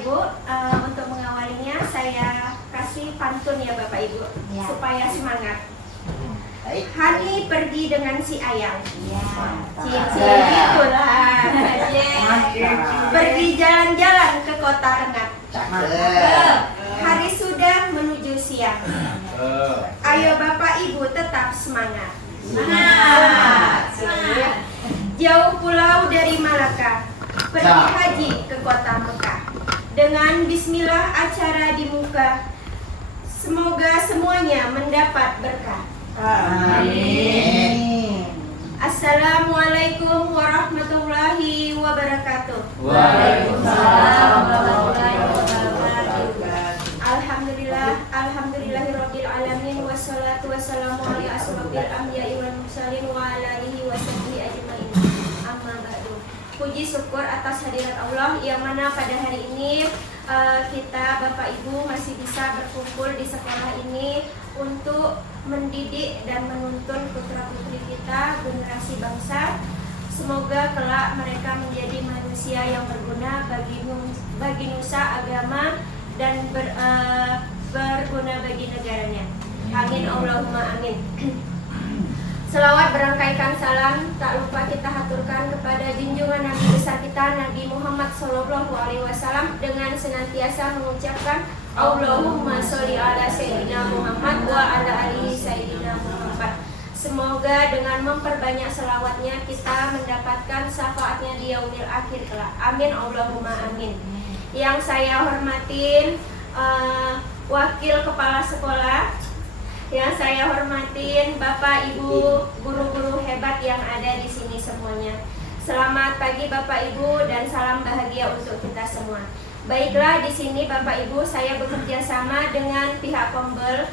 Ibu, untuk mengawalinya saya kasih pantun ya Bapak Ibu, supaya semangat. Hani pergi dengan si Ayang. Cici pulang. Pergi jalan-jalan ke kota Rengat. Hari sudah menuju siang. Ayo Bapak Ibu tetap semangat. Jauh pulau dari Malaka, pergi haji ke kota Mekah. Dengan bismillah acara di muka, semoga semuanya mendapat berkah. Amin. Assalamualaikum warahmatullahi wabarakatuh. Waalaikumsalam warahmatullahi wabarakatuh. Alhamdulillahirabbil alamin wassalatu wassalamu ala asrofil anbiya'i wal mursalin wa ala alihi wasahbihi ajmain. Amma ba'du. Puji syukur atas hadirat Allah yang mana pada hari ini kita Bapak Ibu masih bisa berkumpul di sekolah ini untuk mendidik dan menuntun putra-putri kita, generasi bangsa. Semoga kelak mereka menjadi manusia yang berguna bagi nusa, agama, dan berguna bagi negaranya. Amin Allahumma amin. Selawat berangkaikan salam tak lupa kita haturkan kepada junjungan Nabi besar kita Nabi Muhammad SAW dengan senantiasa mengucapkan Allahumma sholli ala sayyidina Muhammad wa ala alihi sayyidina Muhammad. Semoga dengan memperbanyak selawatnya kita mendapatkan syafaatnya di yaumil akhir kelak. Amin Allahumma amin. Yang saya hormatin wakil kepala sekolah, yang saya hormatin Bapak Ibu guru-guru hebat yang ada di sini semuanya. Selamat pagi Bapak Ibu dan salam bahagia untuk kita semua. Baiklah, di sini Bapak Ibu saya bekerja sama dengan pihak Kombel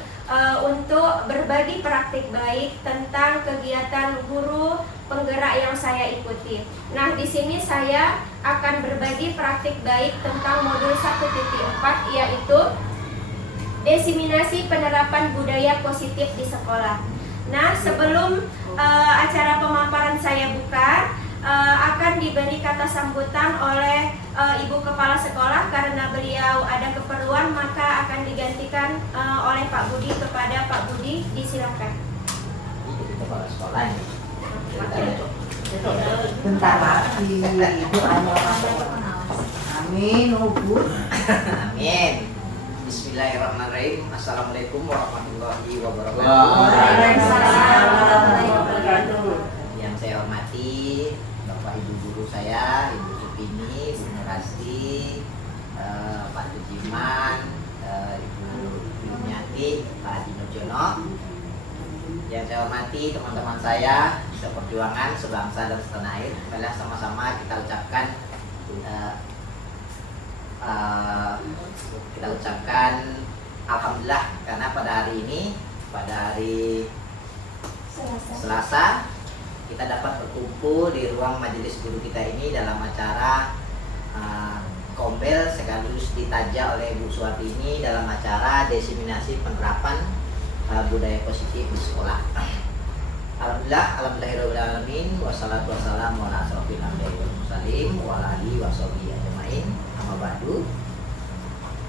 untuk berbagi praktik baik tentang kegiatan guru penggerak yang saya ikuti. Nah, di sini saya akan berbagi praktik baik tentang modul 1.4 yaitu diseminasi penerapan budaya positif di sekolah. Nah, sebelum acara pemaparan saya buka, akan diberi kata sambutan oleh Ibu Kepala Sekolah karena beliau ada keperluan, maka akan digantikan oleh Pak Budi kepada Pak Budi. Disilakan. Ibu Kepala Sekolah ini. Bentar lagi doanya. Amin, Bu. Amin. Bismillahirrahmanirrahim. Assalamualaikum warahmatullahi wabarakatuh. Waalaikumsalam warahmatullahi wabarakatuh. Yang saya hormati Bapak Ibu guru saya, Ibu Supini, Bu Nurasti, Pak Tujiman, Ibu Yuniati, Pak Haji Nurjono. Yang saya hormati teman-teman saya seperjuangan sebangsa dan setanah air. Marilah sama-sama kita ucapkan alhamdulillah karena pada hari ini, pada hari Selasa, kita dapat berkumpul di ruang majelis guru kita ini dalam acara Kombel sekaligus ditaja oleh Bu Suwarti ini dalam acara diseminasi penerapan budaya positif di sekolah. Alhamdulillahirobbilalamin, wassalatu wassalamu ala asrofil anbiya'i wal mursalin wa ala alihi washabihi ajmain. Amma ba'du.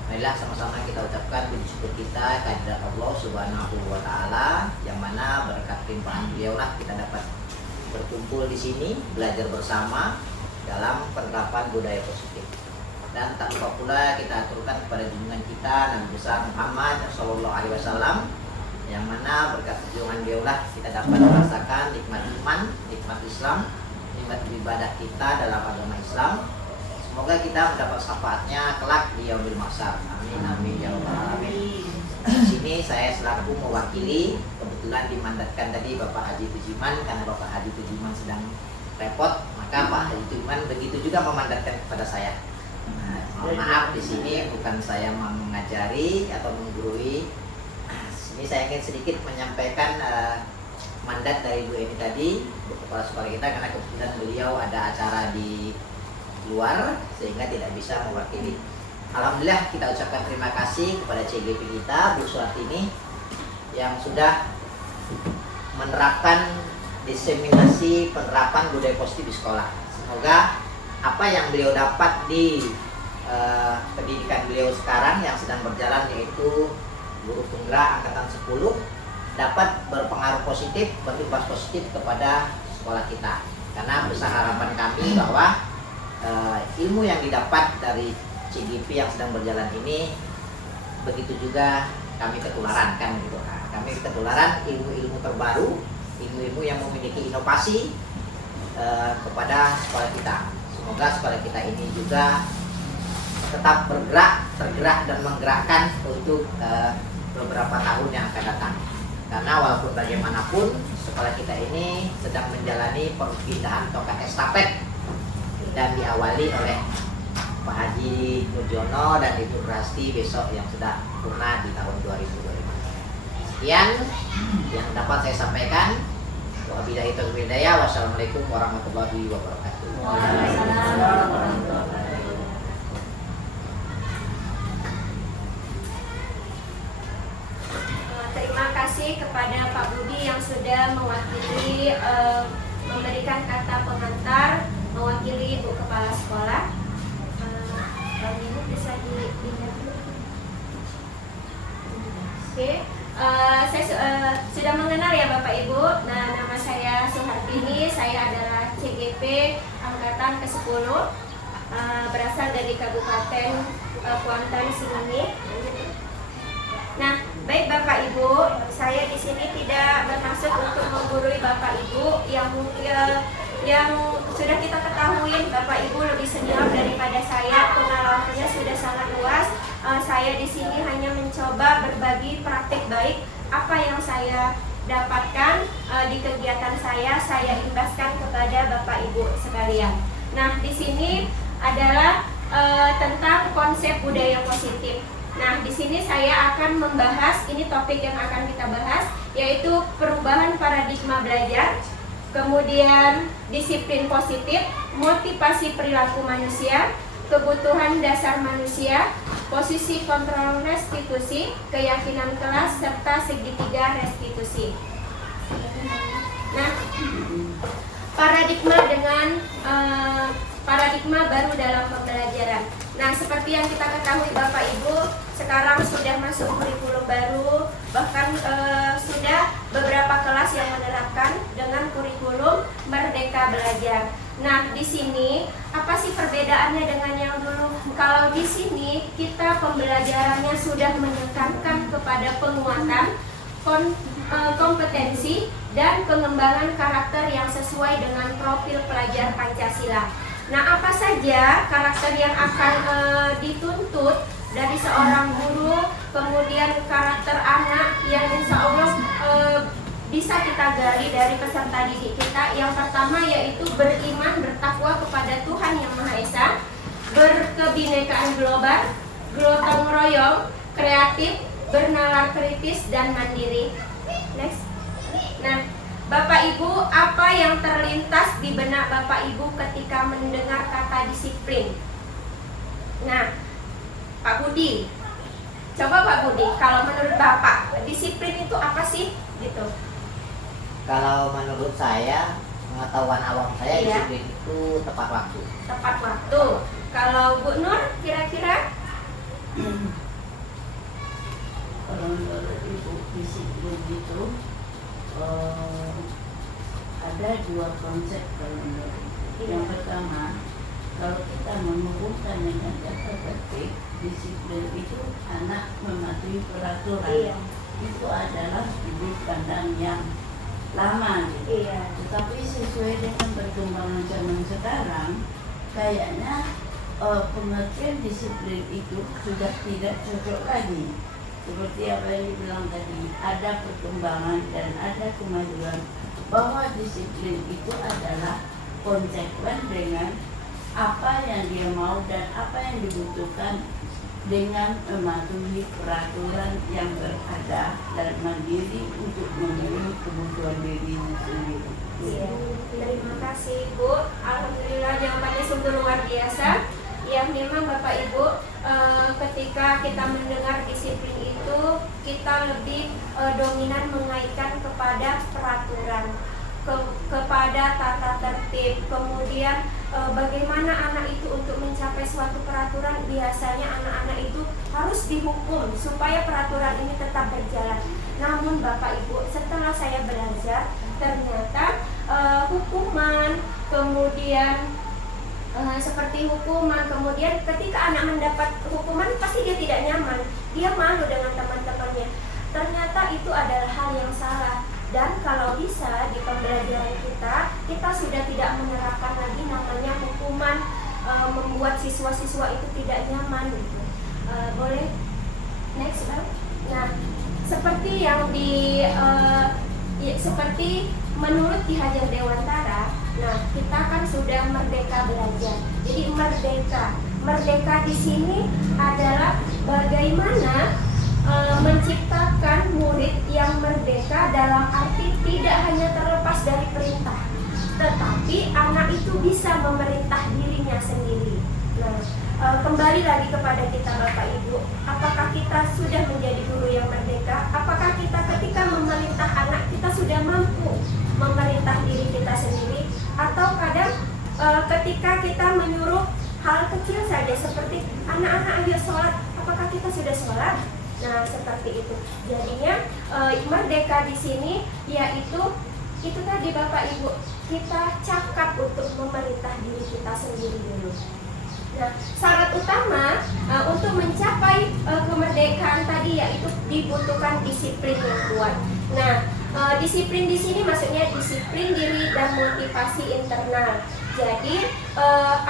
Marilah sama-sama kita ucapkan puji syukur kita kehadirat Allah Subhanahu wa taala yang mana berkat limpahan beliau lah kita dapat berkumpul di sini belajar bersama dalam penerapan budaya positif. Dan tak lupa pula kita aturkan kepada junjungan kita Nabi besar Muhammad sallallahu alaihi wasallam yang mana berkat perjuangan beliau lah kita dapat merasakan nikmat iman, nikmat Islam, nikmat ibadah kita dalam agama Islam. Semoga kita mendapat syafaatnya kelak di yaumil mahsyar. Amin amin ya rabbal alamin. Di sini saya selaku mewakili, kebetulan dimandatkan tadi Bapak Haji Tujiman karena Bapak Haji Tujiman sedang repot, maka Pak Haji Tujiman begitu juga memandatkan kepada saya. Mohon maaf di sini bukan saya mengajari atau menggurui. Ini saya ingin sedikit menyampaikan mandat dari Bu Eni tadi, Bu Kepala Sekolah kita, karena kebetulan beliau ada acara di luar sehingga tidak bisa mewakili. Alhamdulillah kita ucapkan terima kasih kepada CGP kita Bu Suwarti ini yang sudah menerapkan diseminasi penerapan budaya positif di sekolah. Semoga apa yang beliau dapat di pendidikan beliau sekarang yang sedang berjalan, yaitu Guru Tunggal Angkatan 10, dapat berpengaruh positif, berimbas positif kepada sekolah kita. Karena besar harapan kami bahwa ilmu yang didapat dari CGP yang sedang berjalan ini, begitu juga kami ketularan kan gitu. Nah, kami ketularan ilmu-ilmu terbaru, ilmu-ilmu yang memiliki inovasi kepada sekolah kita. Semoga sekolah kita ini juga tetap tergerak dan menggerakkan untuk beberapa tahun yang akan datang. Karena walaupun bagaimanapun sekolah kita ini sedang menjalani perpindahan tongkat estafet dan diawali oleh Pak Haji Nurjono dan Ibu Rasti besok yang sudah purna di tahun 2025. Sekian yang dapat saya sampaikan. Wabillahi taufiq wal hidayah. Wassalamualaikum warahmatullahi wabarakatuh. Terima kasih kepada Pak Budi yang sudah mewakili memberikan kata pengantar, mewakili Ibu Kepala Sekolah. Bang Ibu bisa dilihat dulu. Oke, saya sudah mengenal ya Bapak Ibu. Nah, nama saya Suhartini, saya adalah CGP Angkatan ke-10, berasal dari Kabupaten Kuantan Singingi. Nah, baik Bapak Ibu, saya di sini tidak bermaksud untuk menggurui Bapak Ibu yang sudah kita ketahui Bapak Ibu lebih senior daripada saya, pengalamannya sudah sangat luas. Saya di sini hanya mencoba berbagi praktik baik apa yang saya dapatkan di kegiatan saya imbaskan kepada Bapak Ibu sekalian. Nah, di sini adalah tentang konsep budaya positif. Nah, di sini saya akan membahas, ini topik yang akan kita bahas, yaitu perubahan paradigma belajar, kemudian disiplin positif, motivasi perilaku manusia, kebutuhan dasar manusia, posisi kontrol restitusi, keyakinan kelas, serta segitiga restitusi. Nah, paradigma baru dalam pembelajaran. Nah, seperti yang kita ketahui Bapak Ibu, sekarang sudah masuk kurikulum baru, bahkan sudah beberapa kelas yang menerapkan dengan kurikulum Merdeka Belajar. Nah, di sini apa sih perbedaannya dengan yang dulu? Kalau di sini kita pembelajarannya sudah menekankan kepada penguatan kompetensi dan pengembangan karakter yang sesuai dengan profil pelajar Pancasila. Nah, apa saja karakter yang akan dituntut dari seorang guru, kemudian karakter anak yang insya Allah bisa kita gali dari peserta didik kita. Yang pertama yaitu beriman, bertakwa kepada Tuhan Yang Maha Esa, berkebinekaan global, gotong royong, kreatif, bernalar kritis, dan mandiri. Next. Nah, Bapak Ibu, apa yang terlintas di benak Bapak Ibu ketika mendengar kata disiplin? Nah, Pak Budi, coba Pak Budi, kalau menurut Bapak, disiplin itu apa sih? Gitu. Kalau menurut saya, pengetahuan awam saya, Iya. disiplin itu tepat waktu. Tepat waktu. Kalau Bu Nur, kira-kira? Kalau menurut Ibu, disiplin itu ada dua konsep kalau menurut Ibu. Yang pertama, kalau kita menghubungkan dengan kata tertib, disiplin itu anak mematuhi peraturan. Iya. Itu adalah sudut pandang yang lama gitu. Iya. Tetapi sesuai dengan perkembangan zaman sekarang, kayaknya pengertian disiplin itu sudah tidak cocok lagi. Seperti apa yang dibilang tadi, ada perkembangan dan ada kemajuan, bahwa disiplin itu adalah konsekuen dengan apa yang dia mau dan apa yang dibutuhkan, dengan mematuhi peraturan yang berada dan mandiri untuk memenuhi kebutuhan dirinya sendiri. Iya. Terima kasih Bu. Alhamdulillah jawabannya sungguh luar biasa. Ya, memang Bapak Ibu, ketika kita mendengar disiplin itu, kita lebih dominan mengaitkan kepada peraturan, kepada tata tertib, kemudian bagaimana anak itu untuk mencapai suatu peraturan, biasanya anak-anak itu harus dihukum supaya peraturan ini tetap berjalan. Namun Bapak Ibu, setelah saya belajar, ternyata hukuman, kemudian seperti hukuman, kemudian ketika anak mendapat hukuman pasti dia tidak nyaman, dia malu dengan teman-temannya. Ternyata itu adalah hal yang salah. Dan kalau bisa di pembelajaran kita sudah tidak menerapkan lagi namanya hukuman membuat siswa-siswa itu tidak nyaman gitu. Boleh next Bang? Nah, seperti yang seperti menurut Ki Hajar Dewantara, nah kita kan sudah merdeka belajar. Jadi merdeka di sini adalah bagaimana menciptakan murid yang merdeka dalam arti tidak hanya terlepas dari perintah, tetapi anak itu bisa memerintah dirinya sendiri. Nah, kembali lagi kepada kita Bapak Ibu, apakah kita sudah menjadi guru yang merdeka? Apakah kita ketika memerintah anak kita sudah mampu memerintah diri kita sendiri? Atau kadang ketika kita menyuruh hal kecil saja seperti anak-anak ayo sholat, apakah kita sudah sholat? Nah, seperti itu. Jadinya merdeka di sini yaitu itu tadi Bapak Ibu, kita cakap untuk memerintah diri kita sendiri dulu. Nah, syarat utama untuk mencapai kemerdekaan tadi yaitu dibutuhkan disiplin yang kuat. Nah, disiplin di sini maksudnya disiplin diri dan motivasi internal. Jadi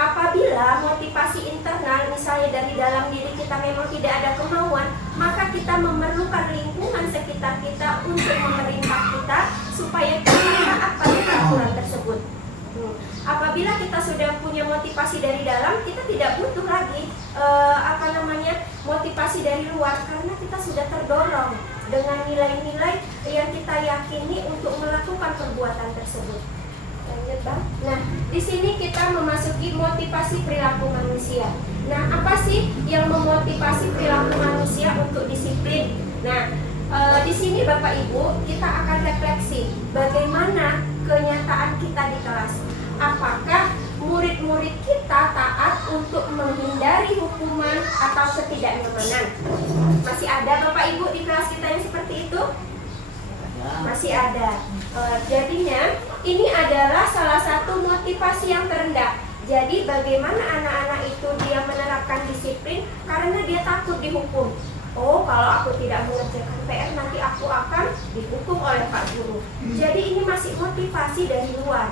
apabila motivasi internal misalnya dari dalam diri kita memang tidak ada kemauan, maka kita memerlukan lingkungan sekitar kita untuk memerintah kita supaya kita taat pada peraturan tersebut. Apabila kita sudah punya motivasi dari dalam, kita tidak butuh lagi motivasi dari luar, karena kita sudah terdorong dengan nilai-nilai yang kita yakini untuk melakukan perbuatan tersebut. Lanjut Bang. Nah, di sini kita memasuki motivasi perilaku manusia. Nah, apa sih yang memotivasi perilaku manusia untuk disiplin? Nah, di sini Bapak Ibu kita akan refleksi bagaimana kenyataan kita di kelas. Apakah murid-murid kita taat untuk menghindari hukuman atau ketidaknyamanan? Masih ada Bapak Ibu di kelas kita yang seperti itu? Masih ada. Jadinya ini adalah salah satu motivasi yang terendah. Jadi bagaimana anak-anak itu dia menerapkan disiplin karena dia takut dihukum. Oh, kalau aku tidak mengerjakan PR nanti aku akan dihukum oleh Pak Guru. Jadi ini masih motivasi dari luar.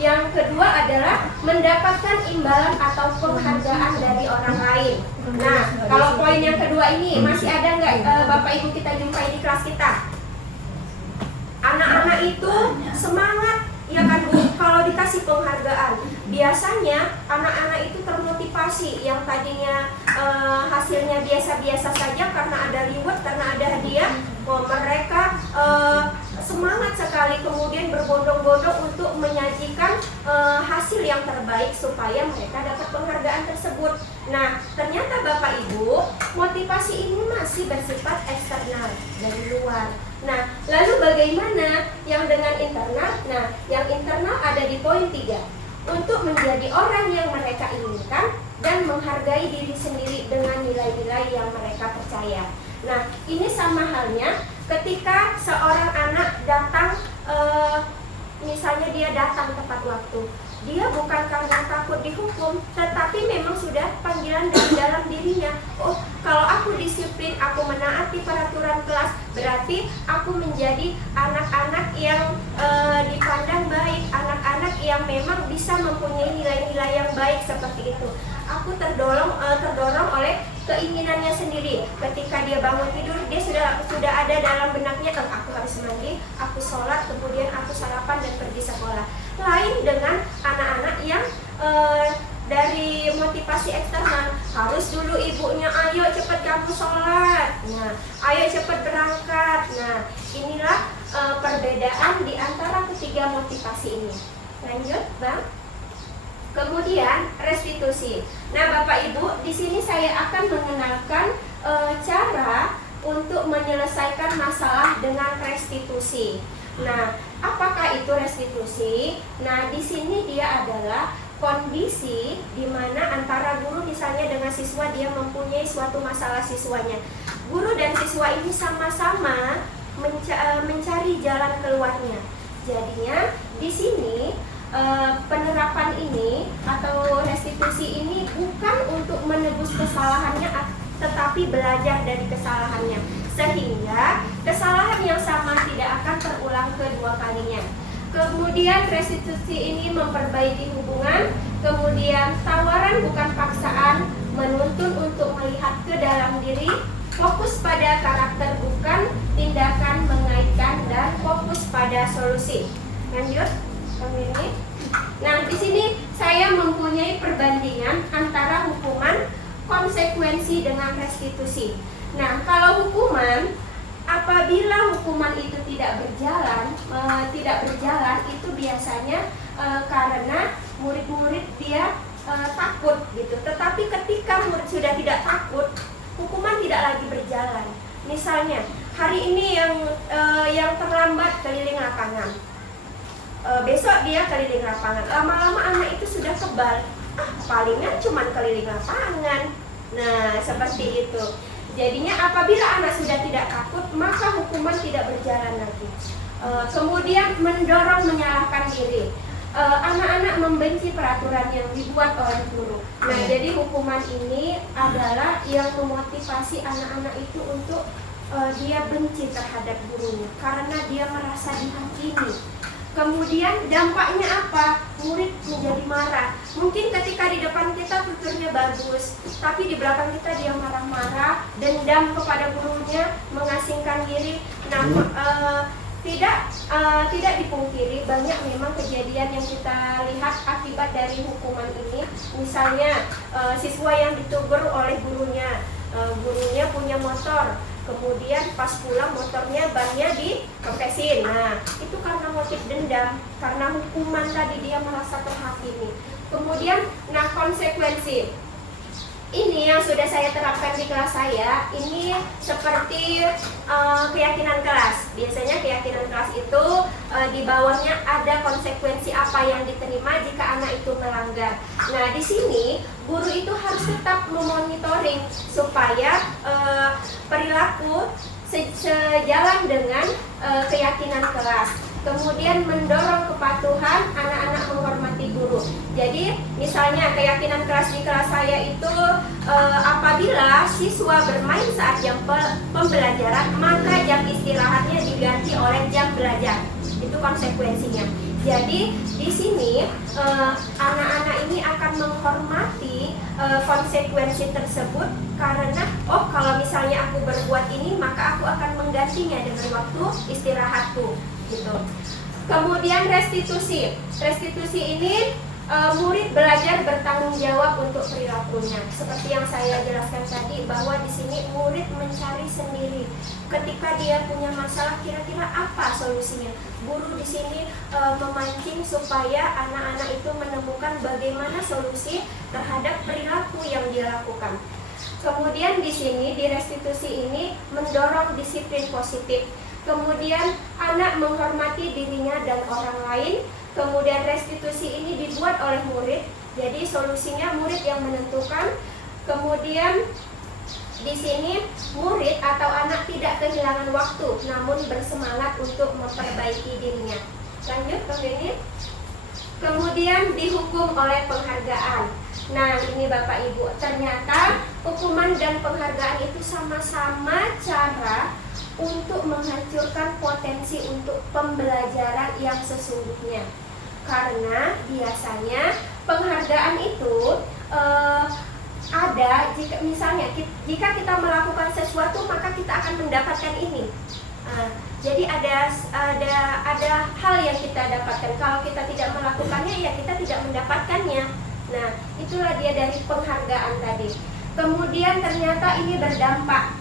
Yang kedua adalah mendapatkan imbalan atau penghargaan dari orang lain. Nah, kalau poin yang kedua ini masih ada nggak Bapak Ibu kita jumpai di kelas kita? Anak-anak itu semangat, ya kan Bu, kalau dikasih penghargaan. Biasanya anak-anak itu termotivasi yang tadinya hasilnya biasa-biasa saja karena ada reward, karena ada hadiah. Mereka semangat sekali kemudian berbondong-bondong untuk menyajikan hasil yang terbaik supaya mereka dapat penghargaan tersebut. Nah, ternyata Bapak Ibu, motivasi ini masih bersifat eksternal dari luar. Nah, lalu bagaimana yang dengan internal? Nah, yang internal ada di poin 3. Untuk menjadi orang yang mereka inginkan dan menghargai diri sendiri dengan nilai-nilai yang mereka percaya. Nah, ini sama halnya ketika seorang anak datang, misalnya dia datang tepat waktu. Dia bukan karena takut dihukum, tetapi memang sudah panggilan dari dalam dirinya. Oh, kalau aku disiplin, aku menaati peraturan kelas, berarti aku menjadi anak-anak yang dipandang baik, anak-anak yang memang bisa mempunyai nilai-nilai yang baik seperti itu. Aku terdorong oleh keinginannya sendiri. Ketika dia bangun tidur, dia sudah ada dalam benaknya, aku harus mandi, aku sholat, kemudian aku sarapan dan pergi sekolah. Lain dengan anak-anak yang dari motivasi eksternal, harus dulu ibunya, ayo cepat kamu sholat, nah, ayo cepat berangkat. Nah, inilah perbedaan di antara ketiga motivasi ini. Lanjut, Bang. Kemudian restitusi. Nah, Bapak Ibu, di sini saya akan mengenalkan cara untuk menyelesaikan masalah dengan restitusi. Nah, apakah itu restitusi? Nah, di sini dia adalah kondisi di mana antara guru misalnya dengan siswa, dia mempunyai suatu masalah siswanya. Guru dan siswa ini sama-sama mencari jalan keluarnya. Jadinya di sini penerapan ini atau restitusi ini bukan untuk menebus kesalahannya, tetapi belajar dari kesalahannya, sehingga kesalahan yang sama tidak akan terulang kedua kalinya. Kemudian restitusi ini memperbaiki hubungan. Kemudian tawaran bukan paksaan, menuntun untuk melihat ke dalam diri, fokus pada karakter bukan tindakan mengaitkan, dan fokus pada solusi. Lanjut, ini. Nah, di sini saya mempunyai perbandingan antara hukuman, konsekuensi dengan restitusi. Nah, kalau hukuman, apabila hukuman itu tidak berjalan itu biasanya karena murid-murid dia takut gitu. Tetapi ketika murid sudah tidak takut, hukuman tidak lagi berjalan. Misalnya hari ini yang terlambat keliling lapangan, besok dia keliling lapangan. Lama-lama anak itu sudah kebal, palingan cuma keliling lapangan. Nah, seperti itu. Jadinya apabila anak sudah tidak takut, maka hukuman tidak berjalan lagi. Kemudian mendorong menyalahkan diri. Anak-anak membenci peraturan yang dibuat oleh guru. Nah, jadi hukuman ini adalah yang memotivasi anak-anak itu untuk dia benci terhadap gurunya karena dia merasa dihakimi. Kemudian dampaknya apa? Murid menjadi marah. Mungkin ketika di depan kita tuturnya bagus, tapi di belakang kita dia marah-marah, dendam kepada gurunya, mengasingkan diri. Nah, tidak dipungkiri banyak memang kejadian yang kita lihat akibat dari hukuman ini. Misalnya siswa yang ditegur oleh gurunya, gurunya punya motor, kemudian pas pulang motornya bannya dikempesin. Nah, itu karena motif dendam, karena hukuman tadi dia merasa terhakimi. Kemudian, nah, konsekuensi ini yang sudah saya terapkan di kelas saya, ini seperti keyakinan kelas. Biasanya keyakinan kelas itu di bawahnya ada konsekuensi apa yang diterima jika anak itu melanggar. Nah, di sini guru itu harus tetap memonitoring supaya perilaku sejalan dengan keyakinan kelas. Kemudian mendorong kepatuhan, anak-anak menghormati guru. Jadi misalnya keyakinan kelas di kelas saya itu apabila siswa bermain saat jam pembelajaran, maka jam istirahatnya diganti oleh jam belajar. Itu konsekuensinya. Jadi di sini anak-anak ini akan menghormati konsekuensi tersebut karena kalau misalnya aku berbuat ini maka aku akan menggantinya dengan waktu istirahatku gitu. Kemudian restitusi. Restitusi ini murid belajar bertanggung jawab untuk perilakunya. Seperti yang saya jelaskan tadi bahwa di sini murid mencari sendiri. Ketika dia punya masalah, kira-kira apa solusinya? Guru di sini memancing supaya anak-anak itu menemukan bagaimana solusi terhadap perilaku yang dilakukan. Kemudian di sini di restitusi ini mendorong disiplin positif. Kemudian anak menghormati dirinya dan orang lain. Kemudian restitusi ini dibuat oleh murid, jadi solusinya murid yang menentukan. Kemudian di sini murid atau anak tidak kehilangan waktu, namun bersemangat untuk memperbaiki dirinya. Lanjut ke sini. Kemudian dihukum oleh penghargaan. Nah, ini Bapak Ibu, ternyata hukuman dan penghargaan itu sama-sama cara untuk menghancurkan potensi untuk pembelajaran yang sesungguhnya. Karena biasanya penghargaan itu ada jika kita melakukan sesuatu maka kita akan mendapatkan ini. Jadi ada hal yang kita dapatkan. Kalau kita tidak melakukannya ya kita tidak mendapatkannya. Nah, itulah dia dari penghargaan tadi. Kemudian ternyata ini berdampak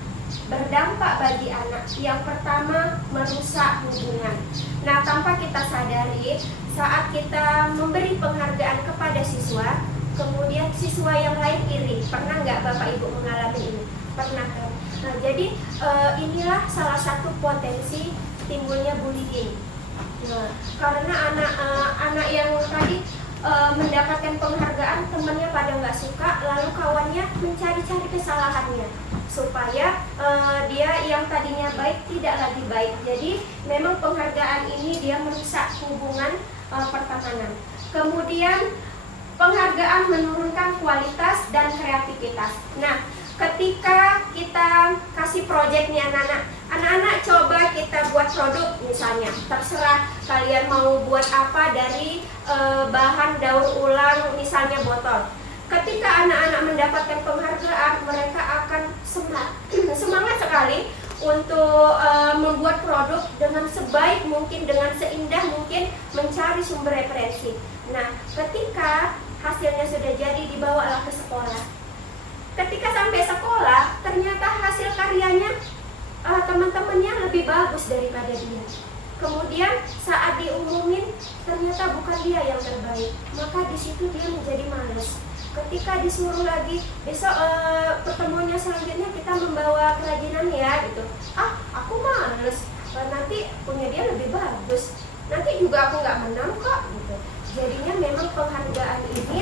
bagi anak. Yang pertama, merusak hubungan. Nah, tanpa kita sadari, saat kita memberi penghargaan kepada siswa, kemudian siswa yang lain iri. Pernah nggak Bapak Ibu mengalami ini? Pernah kan? Nah, jadi inilah salah satu potensi timbulnya bullying. Nah, karena anak yang tadi mendapatkan penghargaan, temannya pada nggak suka, lalu kawannya mencari-cari kesalahannya supaya dia yang tadinya baik tidak lagi baik. Jadi memang penghargaan ini dia merusak hubungan pertemanan. Kemudian penghargaan menurunkan kualitas dan kreativitas. Nah, ketika kita kasih proyek nih anak-anak coba kita buat produk misalnya, terserah kalian mau buat apa dari bahan daur ulang misalnya botol. Ketika anak-anak mendapatkan penghargaan, mereka akan semangat sekali untuk membuat produk dengan sebaik mungkin, dengan seindah mungkin, mencari sumber referensi. Nah, ketika hasilnya sudah jadi, dibawalah ke sekolah. Ketika sampai sekolah, ternyata hasil karyanya teman-temannya lebih bagus daripada dia. Kemudian saat diumumin, ternyata bukan dia yang terbaik. Maka di situ dia menjadi malas. Ketika disuruh lagi, besok pertemuannya selanjutnya kita membawa kerajinan ya, gitu. Aku malas. Nanti punya dia lebih bagus. Nanti juga aku nggak menang kok, gitu. Jadinya memang penghargaan ini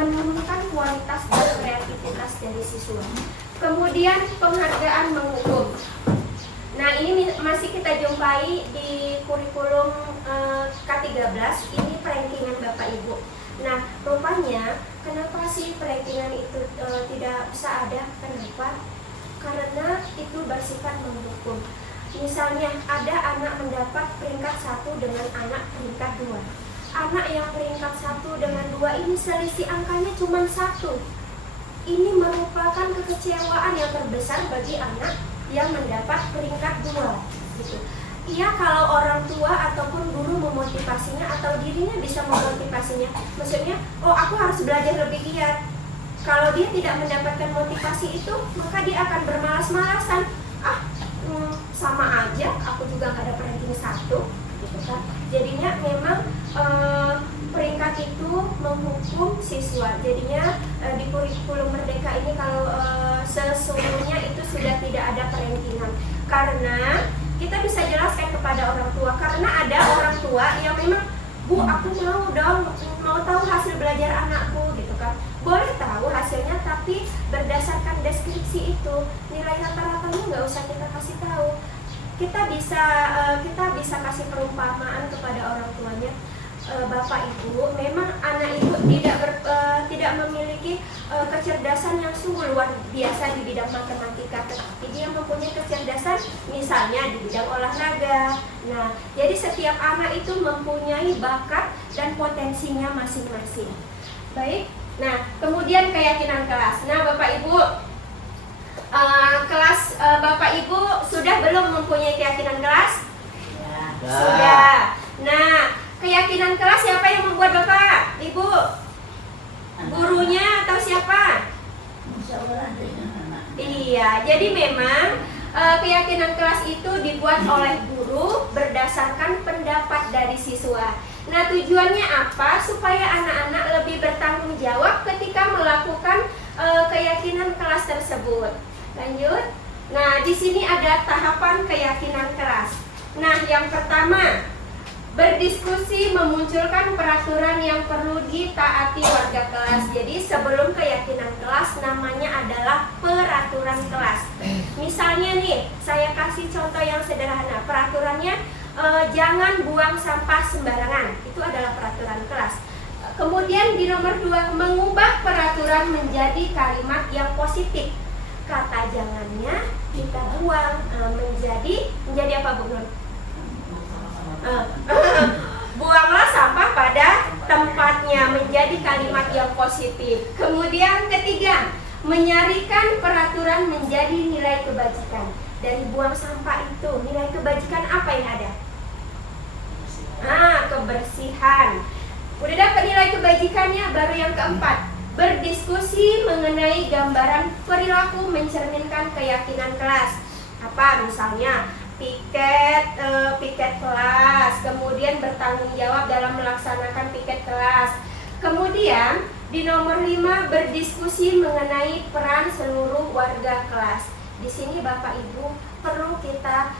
menurunkan kualitas dan kreativitas dari siswa. Kemudian penghargaan menghukum. Nah, ini masih kita jumpai di kurikulum K13. Ini perankingan Bapak Ibu. Nah, rupanya kenapa sih perankingan itu tidak bisa ada? Kenapa? Karena itu bersifat menghukum. Misalnya ada anak mendapat peringkat 1 dengan anak peringkat 2. Anak yang peringkat 1 dengan 2 ini selisih angkanya cuma 1. Ini merupakan kekecewaan yang terbesar bagi anak yang mendapat peringkat 2, gitu. Iya, kalau orang tua ataupun guru memotivasinya atau dirinya bisa memotivasinya, maksudnya, aku harus belajar lebih giat. Kalau dia tidak mendapatkan motivasi itu, maka dia akan bermalas-malasan. Sama aja, aku juga nggak ada ranking 1, gitu kan. Jadinya memang peringkat itu menghukum siswa. Jadinya di kurikulum Merdeka ini kalau sesungguhnya itu sudah tidak ada perankingan. Karena kita bisa jelaskan kepada orang tua, karena ada orang tua yang memang, Bu, aku mau tahu hasil belajar anakku, gitu kan. Boleh tahu hasilnya, tapi berdasarkan deskripsi itu, nilai rata-ratanya nggak usah kita kasih tahu. Kita bisa kasih perumpamaan kepada orang tuanya. Bapak Ibu, memang anak Ibu tidak memiliki kecerdasan yang sungguh luar biasa di bidang matematika, tetapi dia mempunyai kecerdasan misalnya di bidang olahraga. Nah, jadi setiap anak itu mempunyai bakat dan potensinya masing-masing. Baik. Nah, kemudian keyakinan kelas. Nah, Bapak Ibu, kelas Bapak Ibu sudah belum mempunyai keyakinan kelas? Ya. Sudah. Nah, keyakinan kelas siapa yang membuat Bapak, Ibu? Gurunya atau siapa? Musyawarah dengan anak. Iya, jadi memang keyakinan kelas itu dibuat oleh guru berdasarkan pendapat dari siswa. Nah, tujuannya apa? Supaya anak-anak lebih bertanggung jawab ketika melakukan keyakinan kelas tersebut. Lanjut. Nah, di sini ada tahapan keyakinan kelas. Nah, yang pertama, berdiskusi memunculkan peraturan yang perlu ditaati warga kelas. Jadi sebelum keyakinan kelas namanya adalah peraturan kelas. Misalnya nih, saya kasih contoh yang sederhana. Peraturannya jangan buang sampah sembarangan. Itu adalah peraturan kelas. Kemudian di nomor 2, mengubah peraturan menjadi kalimat yang positif. Kata jangannya kita buang menjadi apa, Bu Nur? Buanglah sampah pada tempatnya, menjadi kalimat yang positif. Kemudian ketiga, menyarikan peraturan menjadi nilai kebajikan. Dari buang sampah itu nilai kebajikan apa yang ada? Kebersihan. Udah dapat nilai kebajikannya, baru yang keempat, berdiskusi mengenai gambaran perilaku mencerminkan keyakinan kelas. Apa misalnya? Piket kelas, kemudian bertanggung jawab dalam melaksanakan piket kelas. Kemudian di nomor 5, berdiskusi mengenai peran seluruh warga kelas. Di sini Bapak Ibu perlu kita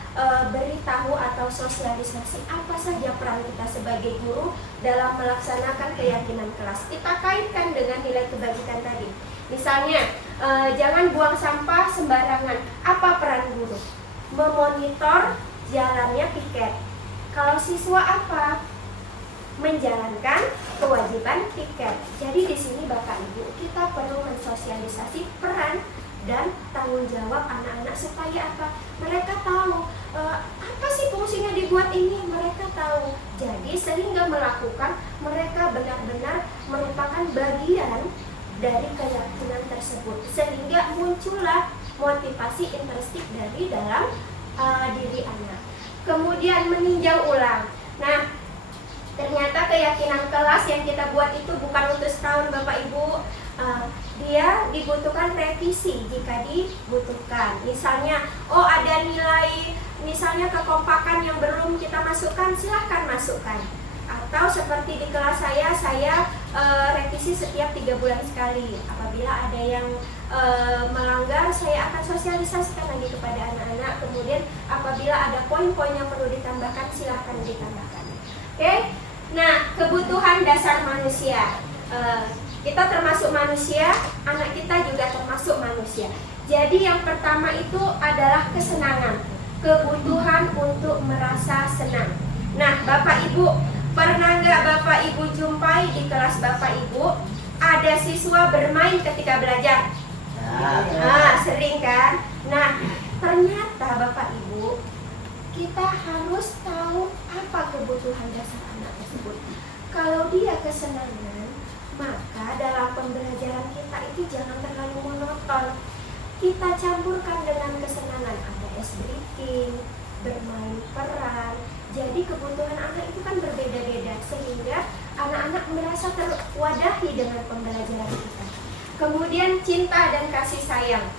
beritahu atau sosialisasi apa saja peran kita sebagai guru dalam melaksanakan keyakinan kelas. Kita kaitkan dengan nilai kebajikan tadi. Misalnya, jangan buang sampah sembarangan. Apa peran guru? Memonitor jalannya piket. Kalau siswa apa? Menjalankan kewajiban piket. Jadi di sini Bapak Ibu, kita perlu mensosialisasi peran dan tanggung jawab anak-anak supaya apa? Mereka tahu apa sih fungsinya dibuat ini, mereka tahu. Jadi sehingga melakukan, mereka benar-benar merupakan bagian dari keyakinan tersebut, sehingga muncullah motivasi intrinsik dari dalam diri anak. Kemudian meninjau ulang. Nah, ternyata keyakinan kelas yang kita buat itu bukan untuk setahun Bapak Ibu. Dia dibutuhkan revisi jika dibutuhkan. Misalnya, ada nilai, misalnya kekompakan yang belum kita masukkan, silahkan masukkan. Atau seperti di kelas saya revisi setiap 3 bulan sekali. Apabila ada yang melanggar, saya akan sosialisasikan lagi kepada anak-anak. Kemudian apabila ada poin-poin yang perlu ditambahkan, silahkan ditambahkan. Oke? Nah, kebutuhan dasar manusia. Kita termasuk manusia, anak kita juga termasuk manusia. Jadi yang pertama itu adalah kesenangan, kebutuhan untuk merasa senang. Nah, Bapak Ibu, pernah nggak Bapak Ibu jumpai di kelas Bapak Ibu ada siswa bermain ketika belajar? Sering kan? Nah, ternyata Bapak Ibu, kita harus tahu apa kebutuhan dasar anak tersebut. Kalau dia kesenangan, maka dalam pembelajaran kita itu jangan terlalu monoton. Kita campurkan dengan kesenangan, ada ice breaking, bermain peran. Jadi kebutuhan anak itu kan berbeda-beda, sehingga anak-anak merasa terwadahi dengan pembelajaran kita. Kemudian cinta dan kasih sayang.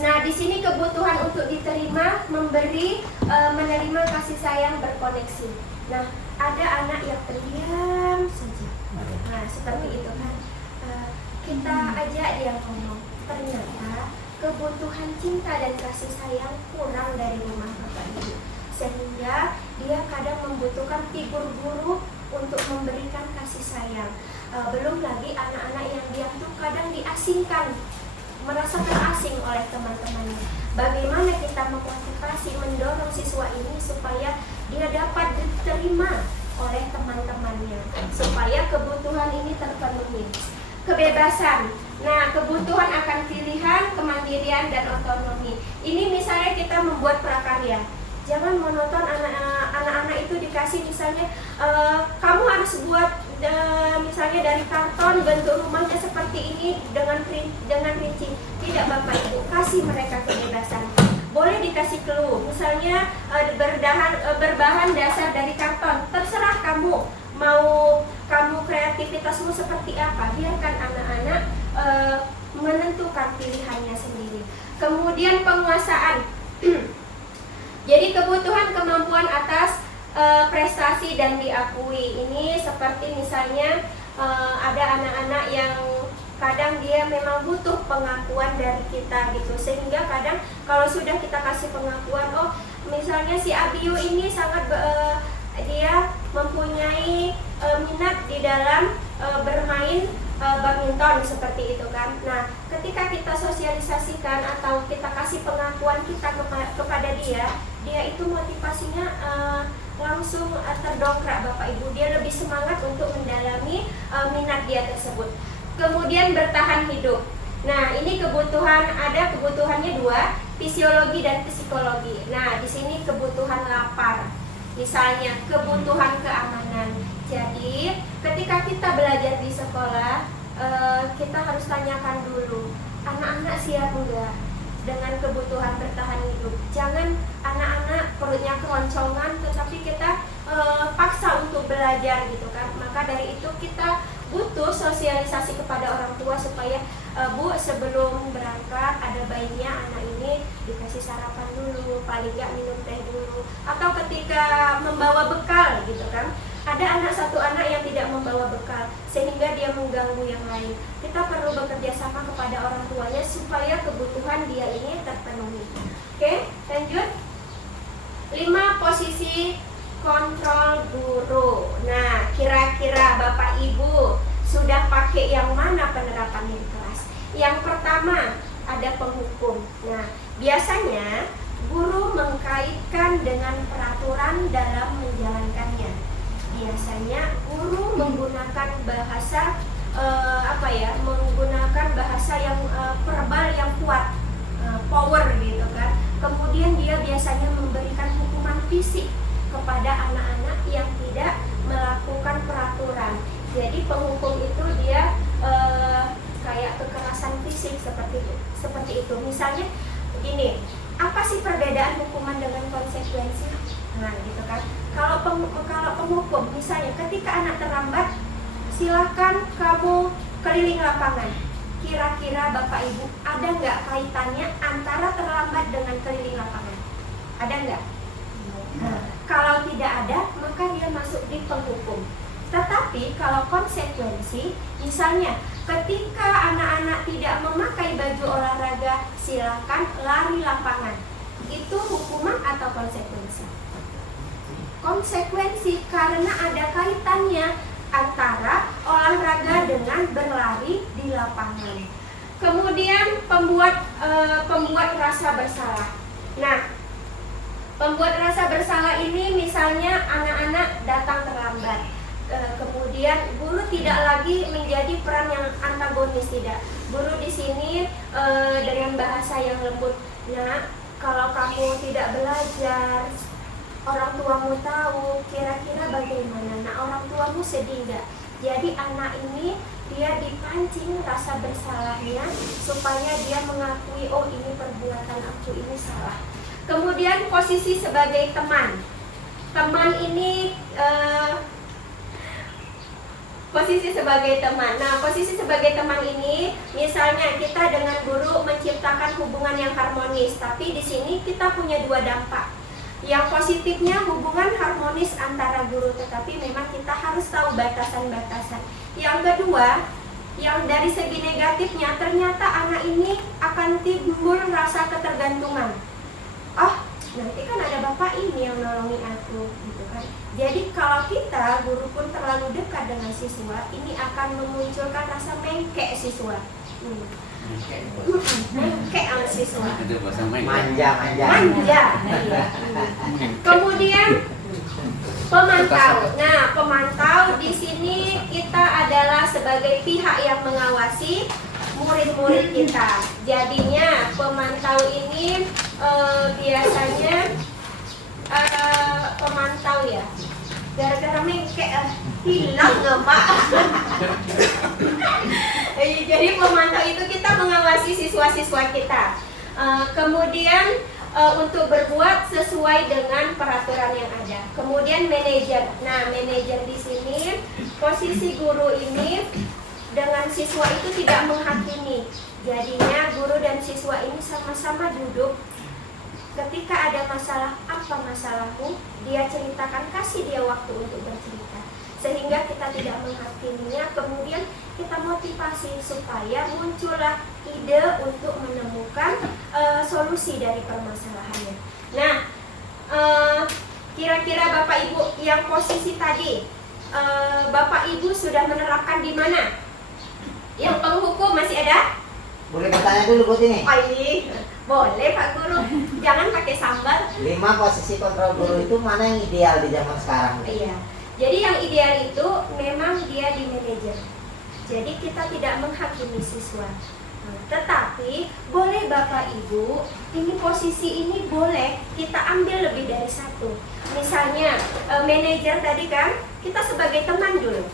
Nah, di sini kebutuhan untuk diterima, memberi, menerima kasih sayang berkoneksi. Nah, ada anak yang pendiam saja. Nah, seperti itu kan. Kita ajak dia ngomong. Ternyata kebutuhan cinta dan kasih sayang kurang dari rumah Bapak Ibu. Sehingga dia kadang membutuhkan figur guru untuk memberikan kasih sayang. Belum lagi anak-anak yang diam tuh kadang diasingkan, merasakan asing oleh teman-temannya. Bagaimana kita memotivasi, mendorong siswa ini supaya dia dapat diterima oleh teman-temannya, supaya kebutuhan ini terpenuhi. Kebebasan. Nah, kebutuhan akan pilihan, kemandirian, dan otonomi. Ini misalnya kita membuat prakarya. Jangan monoton anak-anak itu dikasih misalnya, kamu harus buat misalnya dari karton bentuk rumahnya seperti ini dengan rinci. Tidak Bapak Ibu, kasih mereka kebebasan. Boleh dikasih clue, misalnya berbahan dasar dari karton. Terserah kamu mau kreativitasmu seperti apa. Biarkan anak-anak menentukan pilihannya sendiri. Kemudian penguasaan. Jadi kebutuhan kemampuan atas prestasi dan diakui. Ini seperti misalnya ada anak-anak yang kadang dia memang butuh pengakuan dari kita gitu, sehingga kadang kalau sudah kita kasih pengakuan, misalnya si Abiu ini sangat dia mempunyai minat di dalam bermain badminton seperti itu kan. Nah, ketika kita sosialisasikan atau kita kasih pengakuan kita kepada dia itu motivasinya langsung terdongkrak Bapak Ibu. Dia lebih semangat untuk mendalami minat dia tersebut. Kemudian bertahan hidup. Nah, ini ada kebutuhannya 2, fisiologi dan psikologi. Nah, di sini kebutuhan lapar. Misalnya kebutuhan keamanan. Jadi, ketika kita belajar di sekolah, kita harus tanyakan dulu, anak-anak siap enggak dengan kebutuhan bertahan hidup. Jangan anak-anak perutnya keroncongan, tetapi kita paksa untuk belajar gitu kan. Maka dari itu kita butuh sosialisasi kepada orang tua supaya Bu, sebelum berangkat ada bayinya anak ini dikasih sarapan dulu, paling nggak minum teh dulu, atau ketika membawa bekal gitu kan. Ada satu anak yang tidak membawa bekal sehingga dia mengganggu yang lain. Kita perlu bekerja sama kepada orang tuanya supaya kebutuhan dia ini terpenuhi. Oke, lanjut. 5 posisi kontrol guru. Nah, kira-kira Bapak Ibu sudah pakai yang mana penerapannya di kelas? Yang pertama, ada penghukum. Nah, biasanya guru mengkaitkan dengan peraturan dalam menjalankannya. Biasanya guru menggunakan bahasa menggunakan bahasa yang verbal yang kuat, power gitu kan. Kemudian dia biasanya memberikan hukuman fisik kepada anak-anak yang tidak melakukan peraturan. Jadi penghukum itu dia kayak kekerasan fisik seperti itu. Misalnya gini, apa sih perbedaan hukuman dengan konsekuensi? Nah, gitu kan. Kalau penghukum, misalnya ketika anak terlambat, silakan kamu keliling lapangan. Kira-kira Bapak Ibu ada nggak kaitannya antara terlambat dengan keliling lapangan? Ada nggak? Nah, kalau tidak ada, maka dia masuk di penghukum. Tetapi kalau konsekuensi, misalnya ketika anak-anak tidak memakai baju olahraga, silakan lari lapangan. Itu hukuman atau konsekuensi? Konsekuensi, karena ada kaitannya antara olahraga dengan berlari di lapangan. Kemudian pembuat rasa bersalah. Nah, pembuat rasa bersalah ini misalnya anak-anak datang terlambat. Kemudian guru tidak lagi menjadi peran yang antagonis, tidak. Guru di sini dengan bahasa yang lembut. Nah, kalau kamu tidak belajar, orang tuamu tahu, kira-kira bagaimana? Nah, orang tuamu sedih enggak? Jadi anak ini dia dipancing rasa bersalahnya supaya dia mengakui, oh ini perbuatan aku ini salah. Kemudian posisi sebagai teman. Teman ini posisi sebagai teman. Nah, posisi sebagai teman ini, misalnya kita dengan guru menciptakan hubungan yang harmonis, tapi di sini kita punya 2 dampak. Yang positifnya hubungan harmonis antara guru, tetapi memang kita harus tahu batasan-batasan. Yang kedua, yang dari segi negatifnya, ternyata anak ini akan timbul rasa ketergantungan. Oh, nanti kan ada bapak ini yang nolongi aku, gitu kan. Jadi kalau kita, guru pun terlalu dekat dengan siswa, ini akan memunculkan rasa mengkek siswa. Mengkek sama siswa. Manja. Iya. Kemudian pemantau. Nah, pemantau di sini kita adalah sebagai pihak yang mengawasi murid-murid kita. Jadinya pemantau ini biasanya pemantau ya. Gara-gara mengkek hilang nggak Pak? Jadi pemantau itu kita mengawasi siswa-siswa kita. Kemudian untuk berbuat sesuai dengan peraturan yang ada. Kemudian manajer. Nah, manajer di sini posisi guru ini dengan siswa itu tidak menghakimi. Jadinya guru dan siswa ini sama-sama duduk. Ketika ada masalah, apa masalahmu? Dia ceritakan, kasih dia waktu untuk bercerita. Sehingga kita tidak menghakiminya, kemudian kita motivasi supaya muncullah ide untuk menemukan solusi dari permasalahannya. Nah, kira-kira Bapak Ibu yang posisi tadi, Bapak Ibu sudah menerapkan di mana? Yang penghukum masih ada? Boleh bertanya dulu buat ini? Oh, boleh Pak Guru, jangan pakai sambal. 5 posisi kontrol guru itu mana yang ideal di zaman sekarang? Iya, jadi yang ideal itu memang dia di manajer. Jadi kita tidak menghakimi siswa. Tetapi boleh Bapak Ibu, ini posisi ini boleh kita ambil lebih dari 1. Misalnya manajer tadi kan, kita sebagai teman dulu.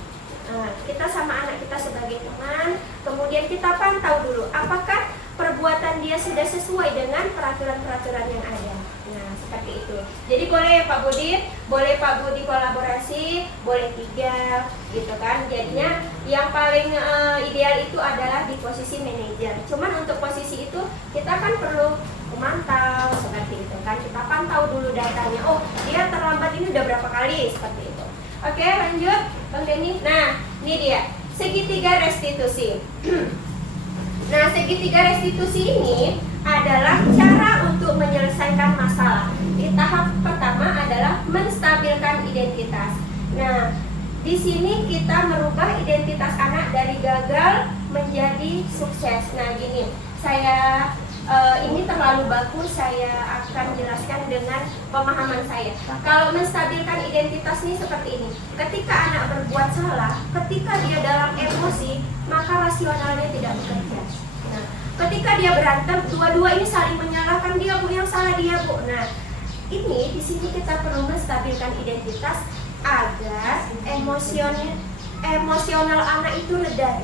Kita sama anak kita sebagai teman, kemudian kita pantau dulu apakah perbuatan dia sudah sesuai dengan peraturan-peraturan yang ada. Nah, seperti itu. Jadi boleh Pak Budi, boleh Pak Budi kolaborasi, boleh 3, gitu kan. Jadinya yang paling ideal itu adalah di posisi manajer. Cuman untuk posisi itu kita kan perlu memantau seperti itu kan. Kita pantau dulu datanya. Oh, dia terlambat ini udah berapa kali seperti itu. Oke, lanjut Bang Denny. Nah, ini dia segitiga restitusi. Nah, segitiga restitusi ini adalah cara untuk menyelesaikan masalah. Di tahap pertama adalah menstabilkan identitas. Nah, di sini kita merubah identitas anak dari gagal menjadi sukses. Nah, gini, saya ini terlalu baku, saya akan jelaskan dengan pemahaman saya. Kalau menstabilkan identitas ini seperti ini. Ketika anak berbuat salah, ketika dia dalam emosi, maka rasionalnya tidak bekerja. Nah, ketika dia berantem, dua-dua ini saling menyalahkan, dia Bu yang salah, dia Bu. Nah, ini di sini kita perlu menstabilkan identitas agar emosional anak itu reda.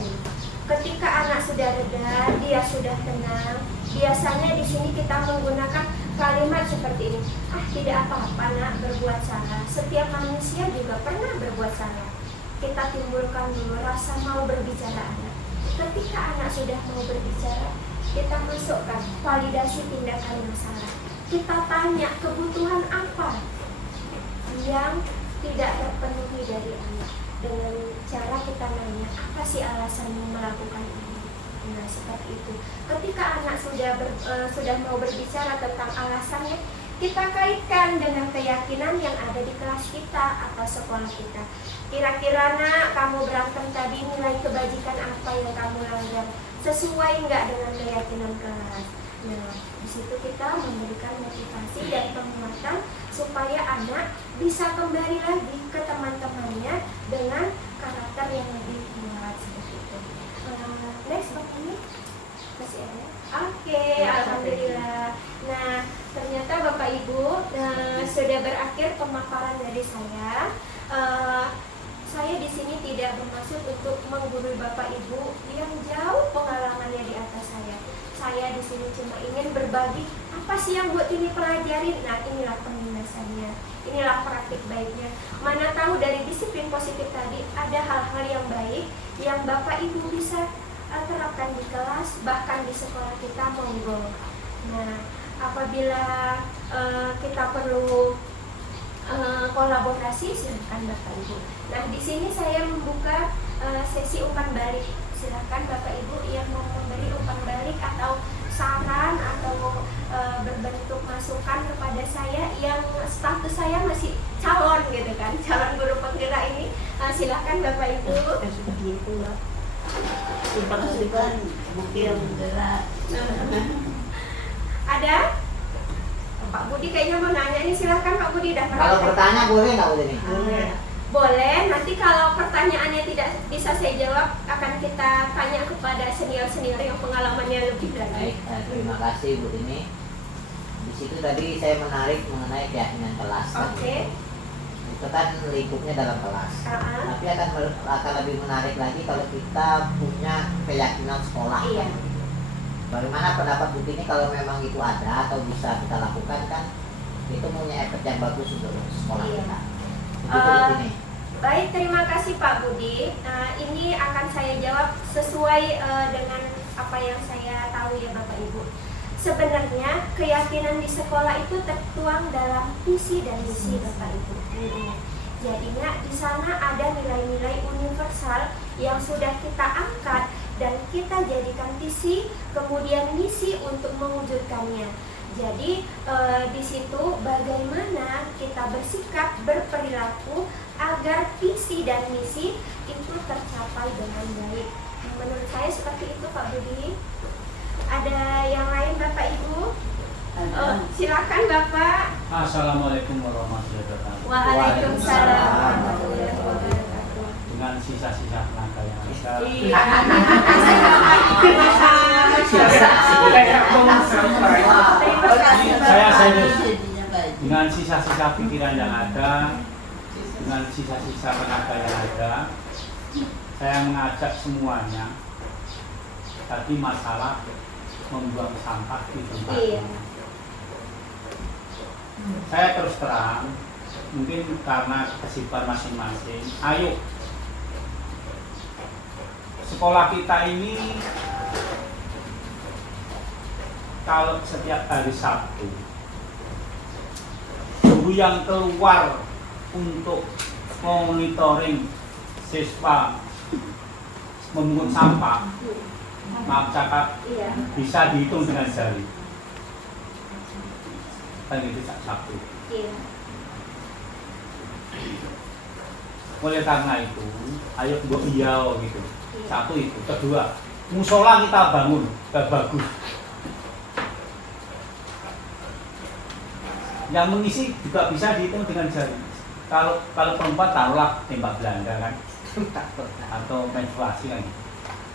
Ketika anak sudah reda, dia sudah tenang. Biasanya di sini kita menggunakan kalimat seperti ini. Ah, tidak apa-apa nak berbuat salah. Setiap manusia juga pernah berbuat salah. Kita timbulkan dulu rasa mau berbicara anak. Ketika anak sudah mau berbicara, kita masukkan validasi tindakan yang salah. Kita tanya kebutuhan apa yang tidak terpenuhi dari anak. Dengan cara kita nanya, apa sih alasanmu melakukan ini? Nah, seperti itu. Ketika anak sudah mau berbicara tentang alasannya, kita kaitkan dengan keyakinan yang ada di kelas kita atau sekolah kita. Kira-kira nak, kamu berantem tadi nilai kebajikan apa yang kamu langgar? Sesuai nggak dengan keyakinan kelas? Nah, di situ kita memberikan motivasi dan penguatan supaya anak bisa kembali lagi ke teman-temannya dengan karakter yang lebih kuat seperti itu. Next, Bapak ini masih ada? Oke, alhamdulillah. Nah, ternyata Bapak Ibu sudah berakhir pemaparan dari saya. Saya di sini tidak bermaksud untuk menggurui Bapak Ibu yang jauh pengalamannya di atas saya. Saya di sini cuma ingin berbagi apa sih yang buat ini pelajarin. Nah, inilah pemindasannya, inilah praktik baiknya. Mana tahu dari disiplin positif tadi ada hal-hal yang baik yang Bapak Ibu bisa terapkan di kelas, bahkan di sekolah kita, monggo. Nah, apabila kita perlu kolaborasi, silakan Bapak Ibu. Nah, di sini saya membuka sesi umpan balik. Silakan Bapak Ibu yang mau memberi umpan balik atau saran atau berbentuk masukan kepada saya yang status saya masih calon gitu kan, calon guru penggerak ini, silakan Bapak Ibu. Begitu lah. Simpan mungkin gerak. Ada? Pak Budi kayaknya mau nanya nih, silakan Pak Budi. Kalau bertanya boleh nggak Bu ini? Boleh. Nanti kalau pertanyaannya tidak bisa saya jawab, akan kita tanya kepada senior-senior yang pengalamannya lebih lagi. Baik, terima kasih Bu ini. Di situ tadi saya menarik mengenai keyakinan kelas. Oke. Itu kan lingkupnya dalam kelas. Tapi akan lebih menarik lagi kalau kita punya keyakinan sekolah. Iya. Bagaimana pendapat Bu ini kalau memang itu ada atau bisa kita lakukan, kan itu punya efek yang bagus untuk sekolah kita. Baik, terima kasih Pak Budi. Ini akan saya jawab sesuai dengan apa yang saya tahu ya Bapak Ibu. Sebenarnya keyakinan di sekolah itu tertuang dalam visi dan misi Bapak Ibu. Jadinya di sana ada nilai-nilai universal yang sudah kita angkat dan kita jadikan visi, kemudian misi untuk mewujudkannya. Jadi di situ bagaimana kita bersikap, berperilaku agar visi dan misi itu tercapai dengan baik. Menurut saya seperti itu Pak Budi. Ada yang lain Bapak Ibu? Silakan Bapak. Assalamualaikum warahmatullahi wabarakatuh. Waalaikumsalam warahmatullahi wabarakatuh. Dengan sisa-sisa tenaga yang ada. Saya serius. Dengan sisa-sisa pikiran yang ada, dengan sisa-sisa tenaga yang ada, saya mengajak semuanya. Tadi masalah membuang sampah di tempat. Saya terus terang, mungkin karena kesibukan masing-masing. Ayo, sekolah kita ini kalau setiap hari Sabtu, guru yang keluar untuk monitoring siswa memungut sampah, maaf cakap, Iya. bisa dihitung dengan jari. Kan itu satu. Iya. Oleh karena itu, ayo buat iya gitu. Iya. Satu itu. Kedua, musola kita bangun, bagus. Yang mengisi juga bisa dihitung dengan jari. Kalau perempuan taruhlah tembak Belanda kan, atau menstruasi kan.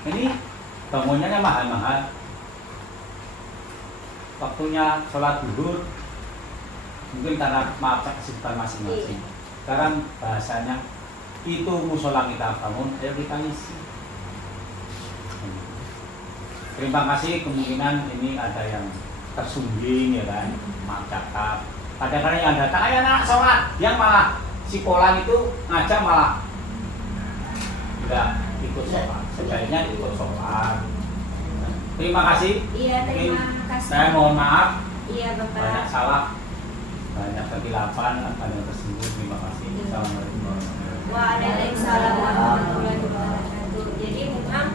Ini bangunannya mahal-mahal. Waktunya sholat zuhur, mungkin karena maaf kesibukan masing-masing. Sekarang bahasanya itu musola kita bangun, ayo kita isi. Terima kasih, kemungkinan ini ada yang tersungging ya kan, maaf cakap. Kadang-kadang yang datang, ayo anak sholat, yang malah si Polan itu ngajak malah tidak ikut sholat, sebaiknya ikut sholat. Terima kasih. Iya, terima kasih. Saya mohon maaf, Iya, banyak Bapak. salah, banyak kesilapan, ada yang tersinggung. Terima kasih. Assalamualaikum warahmatullahi wabarakatuh. Waalaikumsalam warahmatullahi wabarakatuh. Jadi memang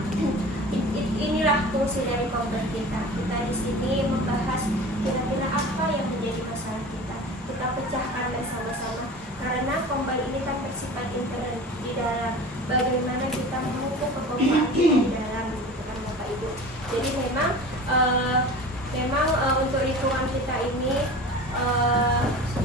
inilah fungsi dari kombel kita. Kita di sini membahas kira-kira apa yang menjadi masalah kita. Kita pecahkan bersama-sama. Karena kombel ini kan bersifat intern di dalam bagaimana kita memupuk kekompakan di dalam, gitu kan Bapak Ibu. Jadi memang untuk lingkungan kita ini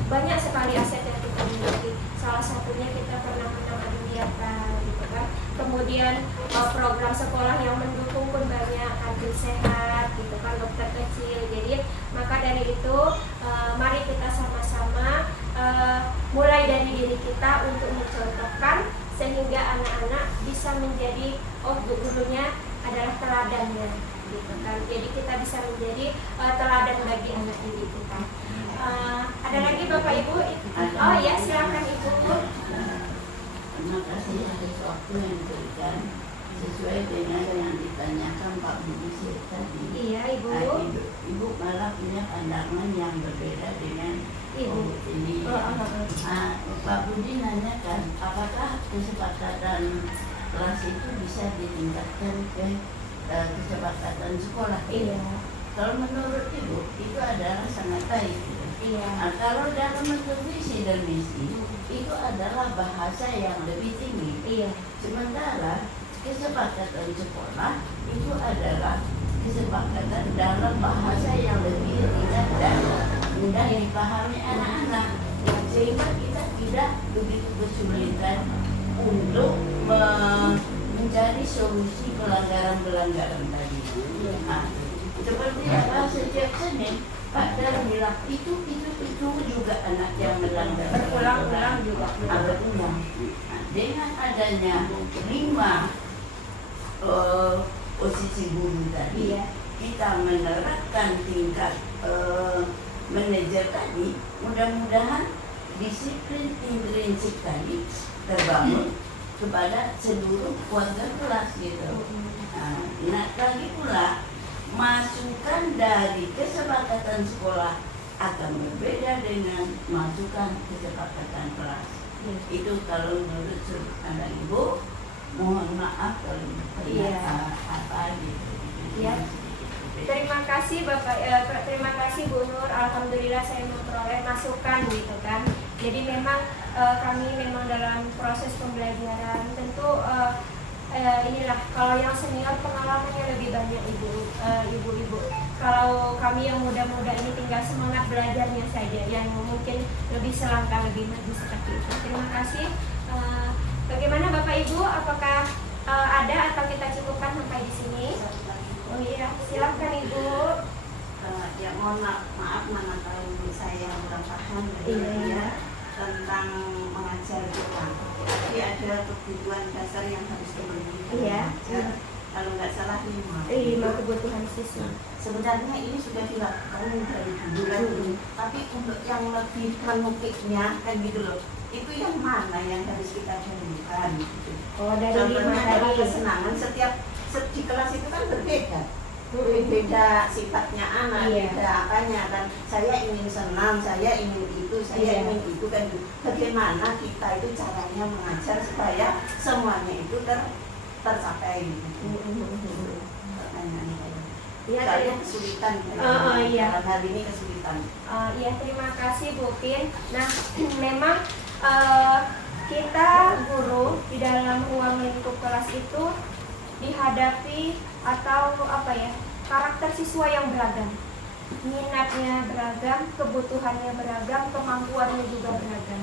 banyak sekali aset yang kita miliki. Salah satunya kita pernah menang adu wiata, gitu kan. Kemudian program sekolah yang mendukung pun banyak, kantin sehat, gitu kan, dokter kecil. Jadi maka dari itu mari kita sama-sama mulai dari diri kita untuk mencontohkan sehingga anak-anak bisa menjadi gurunya adalah teladannya, gitu kan. Jadi kita bisa menjadi teladan bagi anak didik kita. Ada lagi Bapak Ibu? Oh ya, silakan Ibu. Terima kasih atas waktu yang diberikan sesuai dengan yang ditanyakan Pak Budi tadi. Iya Ibu. Ibu malah punya pandangan yang berbeda dengan Ibu. ini. Pak Budi nanyakan apakah kesepakatan kelas itu bisa ditingkatkan ke kesepakatan sekolah. Iya. Kalau menurut Ibu itu adalah sangat baik. Iya. Nah, kalau dalam bentuk visi dan misi itu adalah bahasa yang lebih tinggi. Iya. Sementara kesepakatan sekolah itu adalah kesepakatan dalam bahasa yang lebih ringan dan mudah dipahami anak-anak, sehingga kita tidak begitu kesulitan untuk mencari solusi pelanggaran-pelanggaran tadi. Nah, seperti apa setiap Senin Pak Dar bilang itu juga anak yang melanggar Berulang-ulang juga. berulang. Nah, dengan adanya 5 posisi guru tadi, Iya. kita menerapkan tingkat manajer tadi, mudah-mudahan disiplin intrinsik tadi terbangun kepada seluruh warga kelas gitu. Nah, lagi pula masukan dari kesepakatan sekolah akan berbeda dengan masukan kesepakatan kelas. Itu kalau menurut Anda Ibu, mohon maaf kalau apa gitu. Iya. Terima kasih Bapak, terima kasih Bu Nur. Alhamdulillah saya memperoleh masukan gitu kan. Jadi memang kami memang dalam proses pembelajaran tentu inilah kalau yang senior pengalamannya lebih banyak ibu-ibu. Kalau kami yang muda-muda ini tinggal semangat belajarnya saja, yang mungkin lebih selangkah lebih maju seperti itu. Terima kasih. Bagaimana Bapak Ibu? Apakah ada atau kita cukupkan sampai di sini? Oh iya, silakan Ibu. Ya mohon maaf mana tahu saya kurang paham tentang mengajar kita. Tapi ada kebutuhan dasar yang harus dipenuhi. Iya. Kalau nggak salah 5. 5 kebutuhan siswa. Sebenarnya ini sudah dilakukan dari dulu lagi. Tapi untuk yang lebih menukiknya kan gitu loh. Itu yang mana yang harus kita dahulukan gitu. Oh, dari 5 Contohnya adalah tadi. kesenangan setiap di kelas itu kan berbeda. beda sifatnya anak, Iya. beda apanya kan. Saya ingin senang, saya ingin itu, saya Iya. ingin itu kan. Bagaimana kita itu caranya mengajar supaya semuanya itu tercapai. Pertanyaan saya. Iya, Soalnya kesulitan. Iya. Dalam hal ini kesulitan. Ya, terima kasih Bu Pin. Nah, memang kita guru di dalam ruang lingkup kelas itu dihadapi atau apa ya, karakter siswa yang beragam, minatnya beragam, kebutuhannya beragam, kemampuannya juga beragam.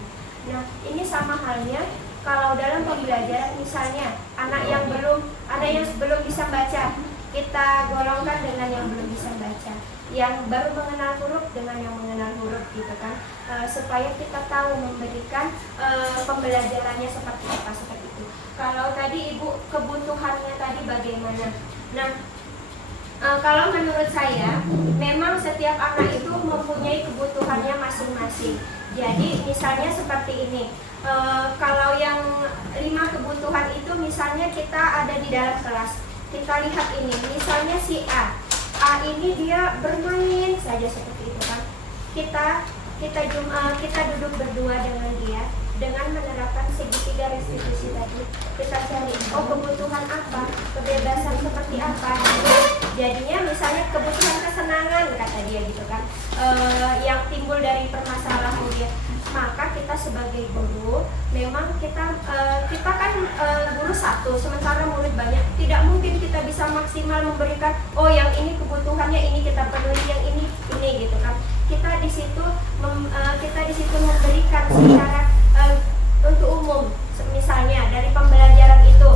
Nah, ini sama halnya kalau dalam pembelajaran, misalnya anak yang belum bisa baca, kita golongkan dengan yang belum bisa baca, yang baru mengenal huruf dengan yang mengenal huruf gitu kan, supaya kita tahu memberikan pembelajarannya seperti apa, seperti itu. Kalau tadi Ibu kebutuhannya tadi bagaimana? Nah, kalau menurut saya memang setiap anak itu mempunyai kebutuhannya masing-masing. Jadi misalnya seperti ini, kalau yang 5 kebutuhan itu misalnya kita ada di dalam kelas, kita lihat ini, misalnya si A ini dia bermain saja seperti itu kan. Kita duduk berdua dengan dia dengan menerapkan segitiga restitusi tadi. Kita cari kebutuhan apa, kebebasan seperti apa. Jadinya misalnya kebutuhan kesenangan kata dia gitu kan, yang timbul dari permasalahan dia. Maka kita sebagai guru memang kita kan guru satu, sementara murid banyak, tidak mungkin kita bisa maksimal memberikan yang ini kebutuhannya ini kita penuhi, yang ini gitu kan. Kita di situ memberikan secara untuk umum. Misalnya dari pembelajaran itu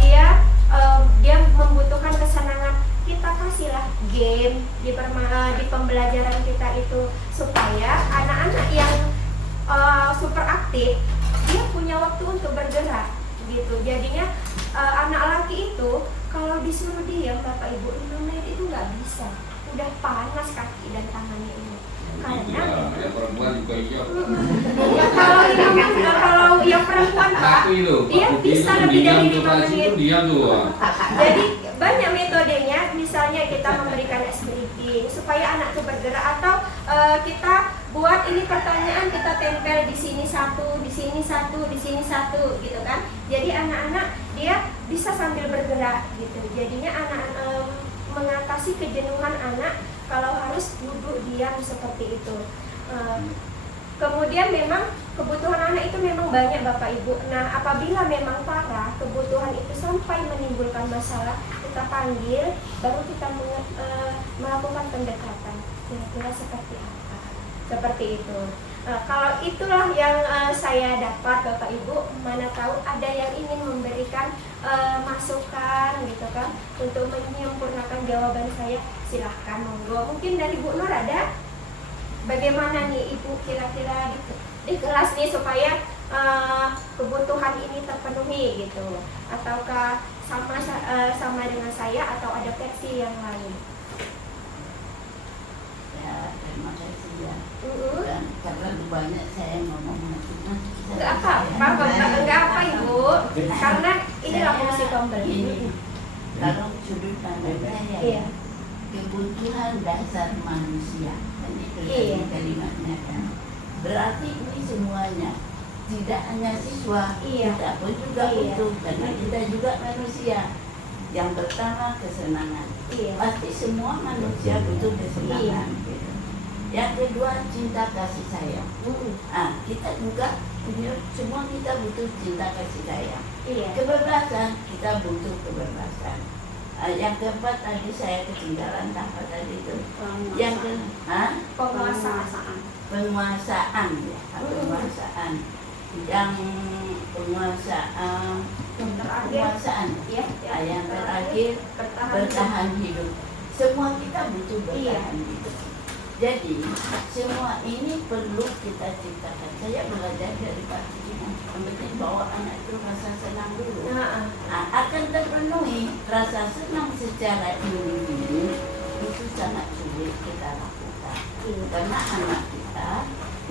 dia membutuhkan kesenangan, kita kasihlah game di pembelajaran kita itu, supaya anak-anak yang super aktif dia punya waktu untuk bergerak gitu. Jadinya anak laki itu kalau disuruh diam Bapak Ibu 5 menit itu nggak bisa, udah panas kaki dan tangannya ini. Karena ya perempuan juga iya. ya kalau yang perempuan Pak, dia bisa lebih dari 5 menit. Diam tuh. Jadi banyak metodenya, misalnya kita memberikan ice breathing supaya anak itu bergerak, atau kita buat ini pertanyaan, kita tempel di sini satu, di sini satu, di sini satu gitu kan. Jadi anak-anak dia bisa sambil bergerak gitu. Jadinya anak mengatasi kejenuhan anak kalau harus duduk diam seperti itu. Kemudian memang kebutuhan anak itu memang banyak Bapak Ibu. Nah, apabila memang parah kebutuhan itu sampai menimbulkan masalah, kita panggil, baru kita melakukan pendekatan. Kira-kira seperti apa? Seperti itu. Kalau itulah yang saya dapat Bapak Ibu, mana tahu ada yang ingin memberikan masukan gitu kan untuk menyempurnakan jawaban saya, silahkan monggo. Mungkin dari Bu Nur ada? Bagaimana nih Ibu kira-kira di kelas nih supaya kebutuhan ini terpenuhi gitu, ataukah sama dengan saya atau ada versi yang lain? Ya, terima kasih ya. Dan karena banyak saya ngomong Enggak apa Ibu, karena inilah fungsi kompel. Kalau sudut pandang saya, Iya. kebutuhan dasar manusia, itu Iya. kalimatnya kan. Berarti ini semuanya, tidak hanya siswa, Iya. kita pun juga Iya. butuh, karena kita juga manusia. Yang pertama kesenangan, Iya. pasti semua manusia butuh kesenangan. Gitu. Yang kedua cinta kasih sayang. Kita juga semua kita butuh cinta kasih sayang. Iya. Kebebasan, kita butuh kebebasan. Yang keempat tadi saya ketinggalan apa tadi itu? Yang Penguasaan. penguasaan ya, penguasaan. Yang penguasaan, penguasaan. Iya. Yang terakhir bertahan hidup. Semua kita butuh bertahan hidup. Jadi semua ini perlu kita ciptakan. Saya belajar dari Pak Cina, yang penting bawa anak itu rasa senang dulu. Akan terpenuhi rasa senang secara individu itu sangat sulit kita lakukan. Karena anak kita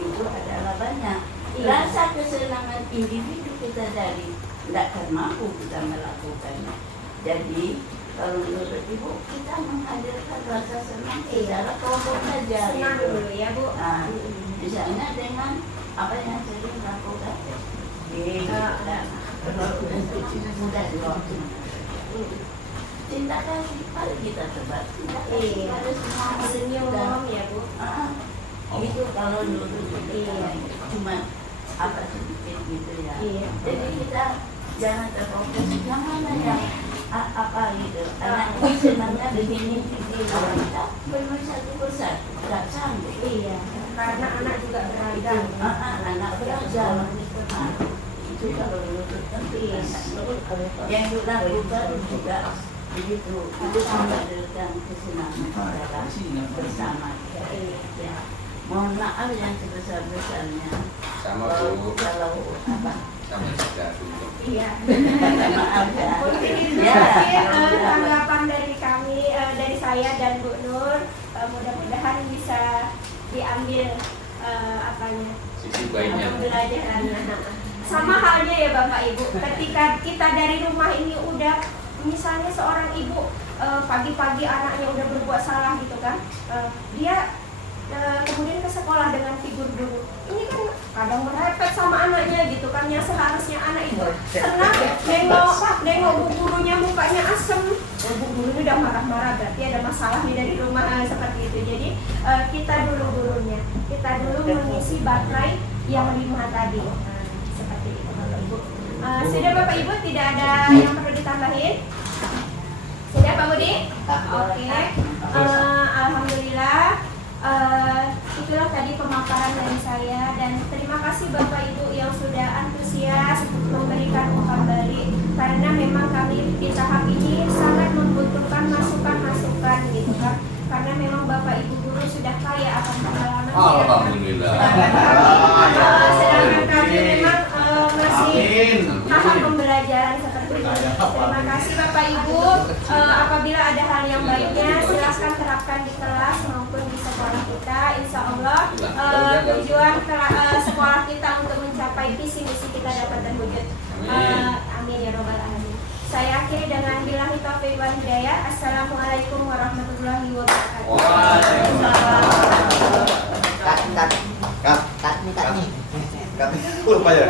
itu adalah banyak. Rasa kesenangan individu kita dari tidak akan mampu kita melakukannya. Jadi kalau menurut ibu kita menghadirkan rasa senang secara kelompok saja. Senang gitu. dulu ya Bu. Nah, misalnya dengan apa yang sering lakukan kan kalau udah mudah diwaktu cinta kasih mari kita coba cinta kasih pada semua Senyum dan ya Bu. itu kalau dulu cuma apa sedikit gitu ya. Iya. Jadi kita jangan terfokus yang mana yang apa gitu. Anak ini senangnya begini kalau kita benar satu persatu nggak sanggup. Iya. Karena anak juga beragam. Anak beragam. Itu kalau menurut penting. Yang dilakukan juga begitu. Itu menghadirkan kesenangan adalah bersama. Ya. Mohon maaf yang sebesar-besarnya. Sama Bu. Kalau apa? Sama juga Bu. Iya. Maaf ya. Mungkin itu Ya. mungkin tanggapan dari kami, dari saya dan Bu Nur. Mudah-mudahan bisa diambil apanya Sisi baiknya. pembelajarannya. Sama halnya ya Bapak Ibu, ketika kita dari rumah ini udah misalnya seorang ibu pagi-pagi anaknya udah berbuat salah gitu kan, dia kemudian ke sekolah dengan figur guru. Ini kan kadang merepet sama anaknya gitu kan, yang seharusnya anak itu senang nengok bu gurunya mukanya asem, bu gurunya udah marah-marah, berarti ada masalah nih dari rumah seperti itu. Jadi kita dulu gurunya, kita dulu mengisi baterai yang 5 tadi. Seperti itu Bapak Ibu. Sudah Bapak Ibu, tidak ada yang perlu ditambahin? Sudah Pak Budi? Oke. Alhamdulillah. Itulah tadi pemaparan dari saya, dan terima kasih Bapak Ibu yang sudah antusias memberikan umpan balik, karena memang kami di tahap ini sangat membutuhkan masukan-masukan gitu kan, karena memang Bapak Ibu guru sudah kaya akan pengalaman. Alhamdulillah. Sedangkan kami memang masih Amin. tahap pembelajaran seperti ini. Terima kasih Bapak Ibu. Apabila ada hal yang baiknya, silakan terapkan di kelas maupun di sekolah kita. Insya Allah tujuan sekolah kita untuk mencapai visi misi kita dapat terwujud. Amin ya robbal alamin. Saya akhiri dengan billahi taufiq wal hidayah. Assalamualaikum warahmatullahi wabarakatuh. Kat nih. Lupa ya.